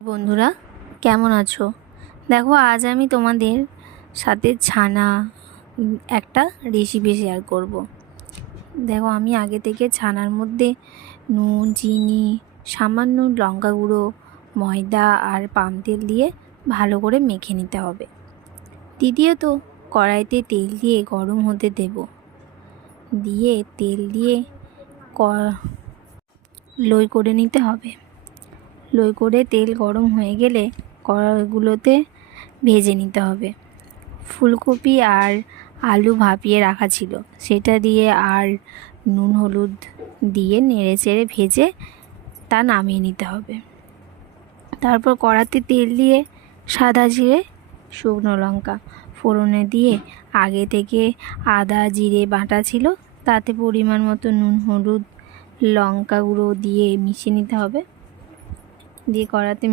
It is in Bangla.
বন্ধুরা, কেমন আছো? দেখো, আজ আমি তোমাদের সাথে ছানা একটা রেসিপি শেয়ার করব। দেখো, আমি আগে থেকে ছানার মধ্যে নুন, চিনি, সামান্য লঙ্কা গুঁড়ো, ময়দা আর পাম তেল দিয়ে ভালো করে মেখে নিতে হবে। দ্বিতীয়ত, কড়াইতে তেল দিয়ে গরম হতে দেব। দিয়ে তেল দিয়ে লই করে নিতে হবে। লই করে তেল গরম হয়ে গেলে কড়াইগুলোতে ভেজে নিতে হবে। ফুলকপি আর আলু ভাপিয়ে রাখা ছিল, সেটা দিয়ে আর নুন হলুদ দিয়ে নেড়ে চেড়ে ভেজে তা নামিয়ে নিতে হবে। তারপর কড়াতে তেল দিয়ে সাদা জিরে, শুকনো লঙ্কা ফোড়নে দিয়ে আগে থেকে আদা জিরে বাটা ছিল তাতে পরিমাণ মতো নুন হলুদ লঙ্কা গুঁড়ো দিয়ে মিশিয়ে নিতে হবে। দিয়ে কড়াতে